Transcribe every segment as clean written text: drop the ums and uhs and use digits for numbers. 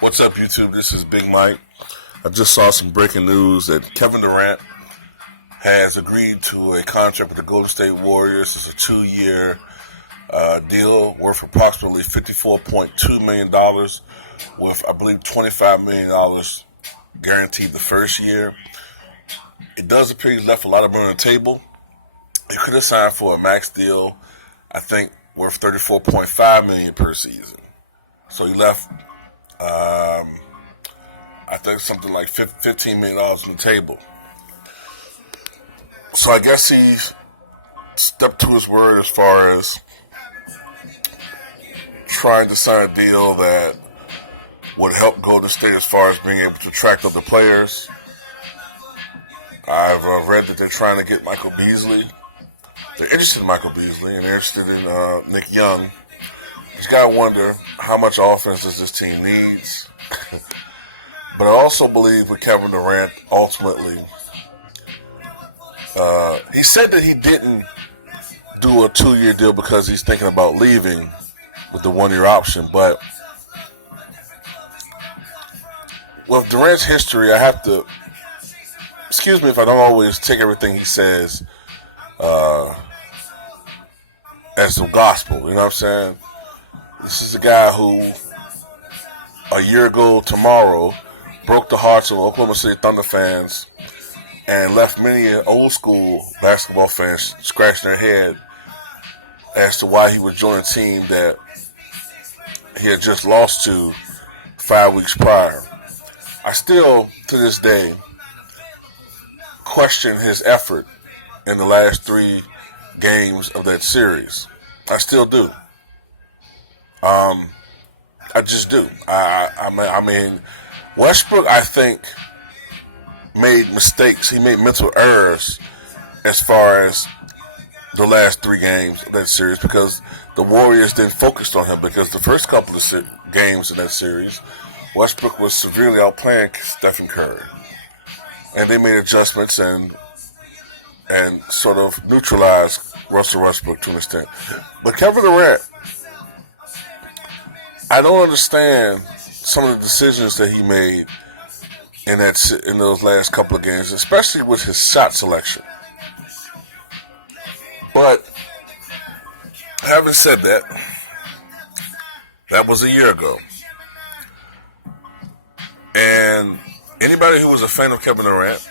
What's up, YouTube? This is Big Mike. I just saw some breaking news that Kevin Durant has agreed to a contract with the Golden State Warriors. It's a 2-year deal worth approximately $54.2 million with, I believe, $25 million guaranteed the first year. It does appear he left a lot of money on the table. He could have signed for a max deal, I think, worth $34.5 million per season. So he left I think something like $15 million on the table. So I guess he stepped to his word as far as trying to sign a deal that would help Golden State as far as being able to attract other players. I've read that they're trying to get Michael Beasley. They're interested in Michael Beasley and they're interested in Nick Young. You gotta wonder how much offense does this team needs. But I also believe with Kevin Durant, ultimately, he said that he didn't do a 2-year deal because he's thinking about leaving with the 1-year option. But with Durant's history, I have to, excuse me if I don't always take everything he says as the gospel, you know what I'm saying? This is a guy who, a year ago tomorrow, broke the hearts of Oklahoma City Thunder fans and left many old school basketball fans scratching their head as to why he would join a team that he had just lost to 5 weeks prior. I still, to this day, question his effort in the last 3 games of that series. I still do. I just do. I mean, Westbrook, I think, made mistakes. He made mental errors as far as the last 3 games of that series because the Warriors didn't focus on him because the first couple of games in that series, Westbrook was severely outplaying Stephen Curry. And they made adjustments and sort of neutralized Russell Westbrook to an extent. But Kevin Durant, I don't understand some of the decisions that he made in those last couple of games, especially with his shot selection. But having said that, that was a year ago. And anybody who was a fan of Kevin Durant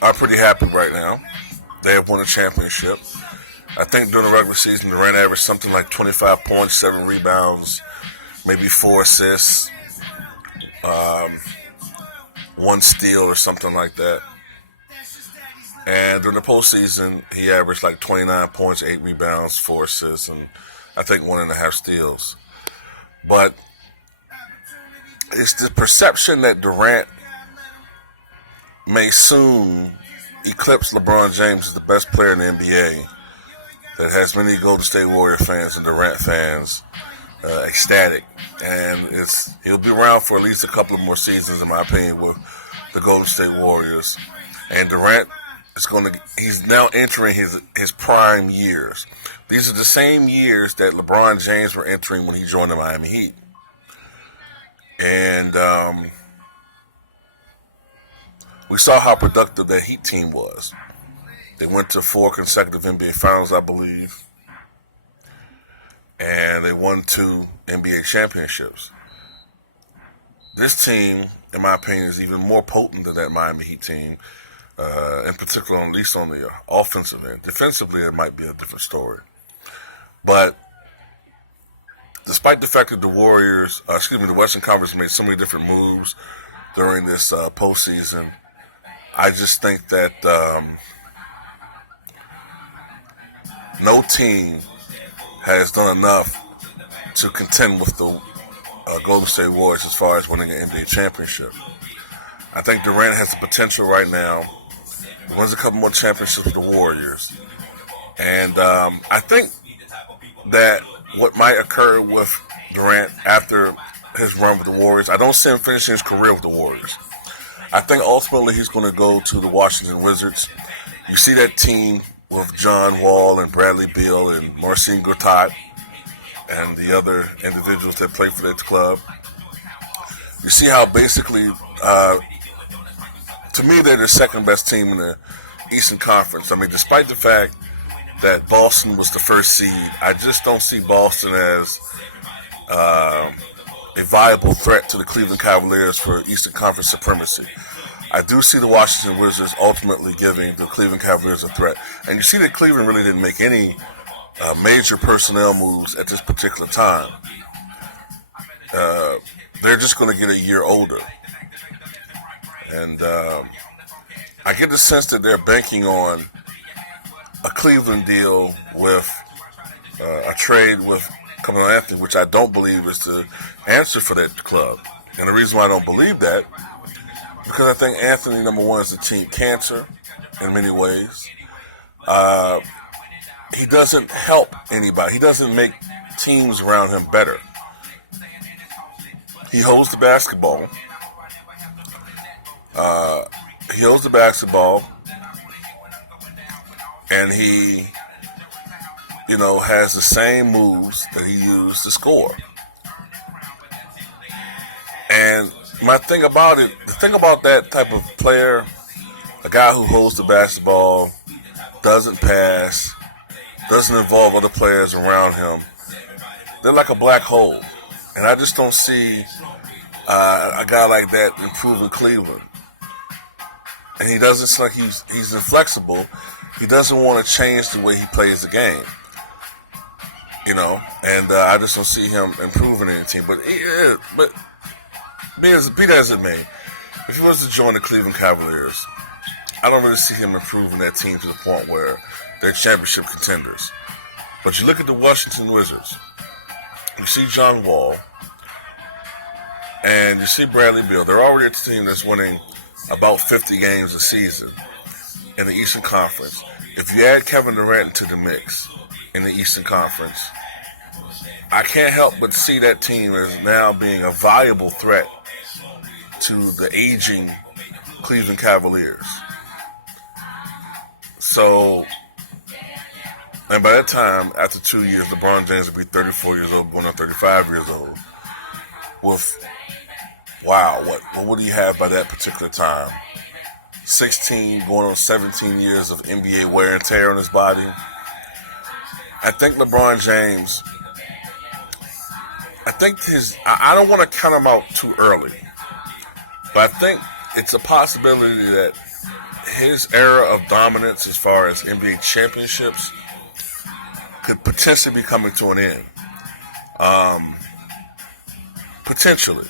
are pretty happy right now. They have won a championship. I think during the regular season, Durant averaged something like 25 points, 7 rebounds, maybe 4 assists, 1 steal or something like that. And during the postseason, he averaged like 29 points, 8 rebounds, 4 assists, and I think 1.5 steals. But it's the perception that Durant may soon eclipse LeBron James as the best player in the NBA that has many Golden State Warrior fans and Durant fans ecstatic. And he'll be around for at least a couple of more seasons, in my opinion, with the Golden State Warriors. And Durant he's now entering his prime years. These are the same years that LeBron James were entering when he joined the Miami Heat. And we saw how productive that Heat team was. They went to 4 consecutive NBA Finals, I believe. And they won 2 NBA championships. This team, in my opinion, is even more potent than that Miami Heat team. In particular, at least on the offensive end. Defensively, it might be a different story. But despite the fact that the Western Conference made so many different moves during this postseason, I just think that no team has done enough to contend with the Golden State Warriors as far as winning an NBA championship. I think Durant has the potential right now. He wins a couple more championships with the Warriors. And I think that what might occur with Durant after his run with the Warriors, I don't see him finishing his career with the Warriors. I think ultimately he's going to go to the Washington Wizards. You see that team with John Wall and Bradley Beal and Marcin Gortat and the other individuals that play for that club. You see how basically, to me, they're the second best team in the Eastern Conference. I mean, despite the fact that Boston was the first seed, I just don't see Boston as a viable threat to the Cleveland Cavaliers for Eastern Conference supremacy. I do see the Washington Wizards ultimately giving the Cleveland Cavaliers a threat. And you see that Cleveland really didn't make any major personnel moves at this particular time. They're just going to get a year older. And I get the sense that they're banking on a Cleveland deal with a trade with Kevin Durant, which I don't believe is the answer for that club. And the reason why I don't believe that, because I think Anthony, number one, is a team cancer in many ways. He doesn't help anybody. He doesn't make teams around him better. He holds the basketball. And he, has the same moves that he used to score. And the thing about that type of player, a guy who holds the basketball, doesn't pass, doesn't involve other players around him, they're like a black hole. And I just don't see a guy like that improving Cleveland. And he doesn't seem like he's inflexible. He doesn't want to change the way he plays the game. And I just don't see him improving any team. But be that as it may, if he was to join the Cleveland Cavaliers, I don't really see him improving that team to the point where they're championship contenders. But you look at the Washington Wizards, you see John Wall, and you see Bradley Beal. They're already a team that's winning about 50 games a season in the Eastern Conference. If you add Kevin Durant to the mix in the Eastern Conference, I can't help but see that team as now being a viable threat to the aging Cleveland Cavaliers. So, and by that time, after 2 years, LeBron James will be 34 years old, going on 35 years old. What do you have by that particular time? 16, going on 17 years of NBA wear and tear on his body. I think LeBron James, I don't want to count him out too early, but I think it's a possibility that his era of dominance as far as NBA championships could potentially be coming to an end. Potentially.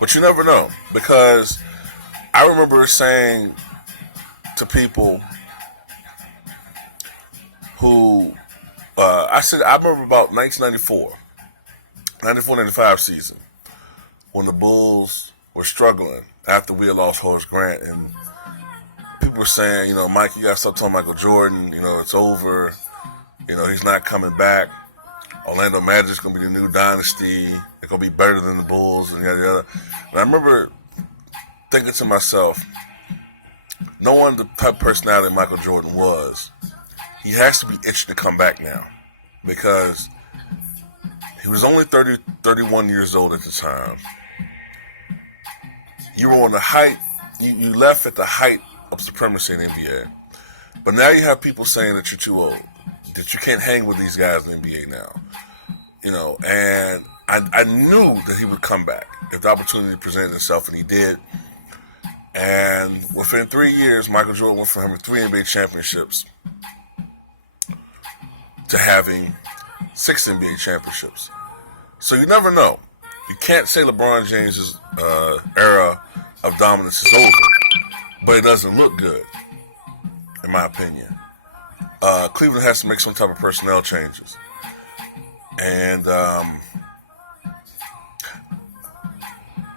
But you never know, because I remember saying to people who, I remember about 94-95 season, when the Bulls were struggling after we had lost Horace Grant, and people were saying, Mike, you got to stop talking Michael Jordan, it's over, he's not coming back. Orlando Magic's going to be the new dynasty. They're going to be better than the Bulls, and yada, yada. And I remember thinking to myself, knowing the type of personality Michael Jordan was, he has to be itching to come back now, because he was only 31 years old at the time. You were on the height, you left at the height of supremacy in the NBA. But now you have people saying that you're too old, that you can't hang with these guys in the NBA now. And I knew that he would come back if the opportunity presented itself, and he did. And within 3 years, Michael Jordan went from having 3 NBA championships to having 6 NBA championships. So you never know. You can't say LeBron James' era of dominance is over, but it doesn't look good, in my opinion. Cleveland has to make some type of personnel changes. And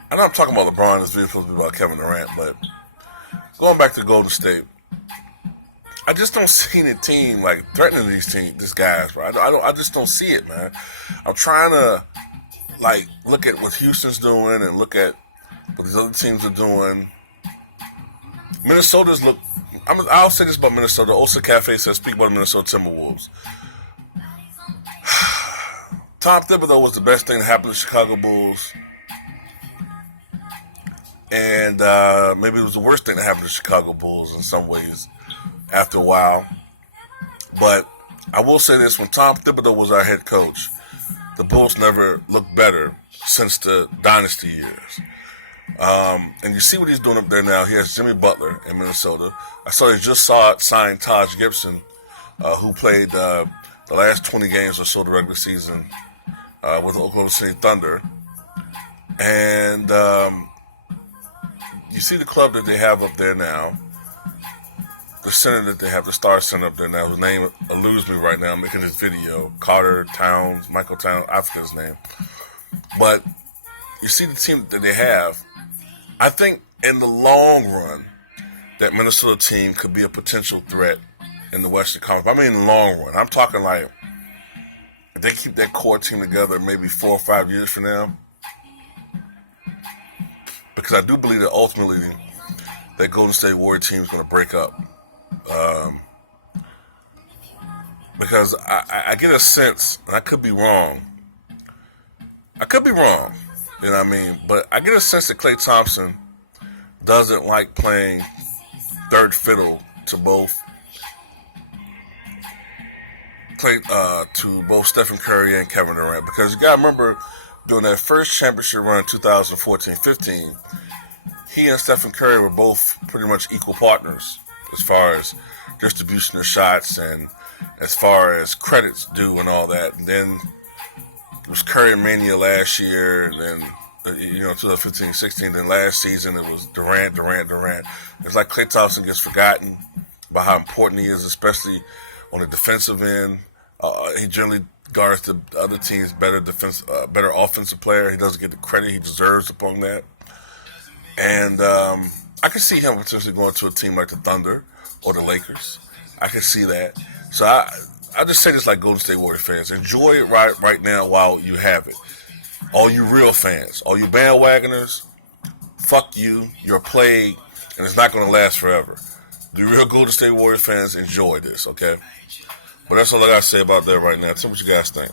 I know I'm talking about LeBron, this video is supposed to be about Kevin Durant, but going back to Golden State, I just don't see any team like threatening these guys, bro. I just don't see it, man. I'm trying to look at what Houston's doing and look at what these other teams are doing. I'll say this about Minnesota. Osa Cafe says, speak about the Minnesota Timberwolves. Tom Thibodeau was the best thing that happened to the Chicago Bulls, and maybe it was the worst thing that happened to the Chicago Bulls in some ways after a while. But I will say this, when Tom Thibodeau was our head coach, the Bulls never looked better since the dynasty years. And you see what he's doing up there now. He has Jimmy Butler in Minnesota. I saw he just signed Taj Gibson, who played the last 20 games or so of the regular season with the Oklahoma City Thunder. And you see the club that they have up there now. The center that they have, the star center up there now, his name eludes me right now. I'm making this video. Michael Towns, I forget his name. But you see the team that they have. I think in the long run, that Minnesota team could be a potential threat in the Western Conference. I mean, in the long run. I'm talking like, if they keep that core team together maybe 4 or 5 years from now, because I do believe that ultimately that Golden State Warrior team is going to break up. Because I get a sense, and I could be wrong. You know what I mean? But I get a sense that Klay Thompson doesn't like playing third fiddle to both Stephen Curry and Kevin Durant. Because you got to remember, during that first championship run in 2014-15, he and Stephen Curry were both pretty much equal partners as far as distribution of shots and as far as credits due and all that. And then it was Curry Mania last year, and then 2015-16. Then last season it was Durant. It's like Klay Thompson gets forgotten about how important he is, especially on the defensive end. He generally guards the other team's better offensive player. He doesn't get the credit he deserves upon that. And I can see him potentially going to a team like the Thunder or the Lakers. I can see that. So I just say this like Golden State Warrior fans. Enjoy it right now while you have it. All you real fans, all you bandwagoners, fuck you. You're played, and it's not going to last forever. The real Golden State Warrior fans, enjoy this, okay? But that's all I got to say about that right now. Tell me what you guys think.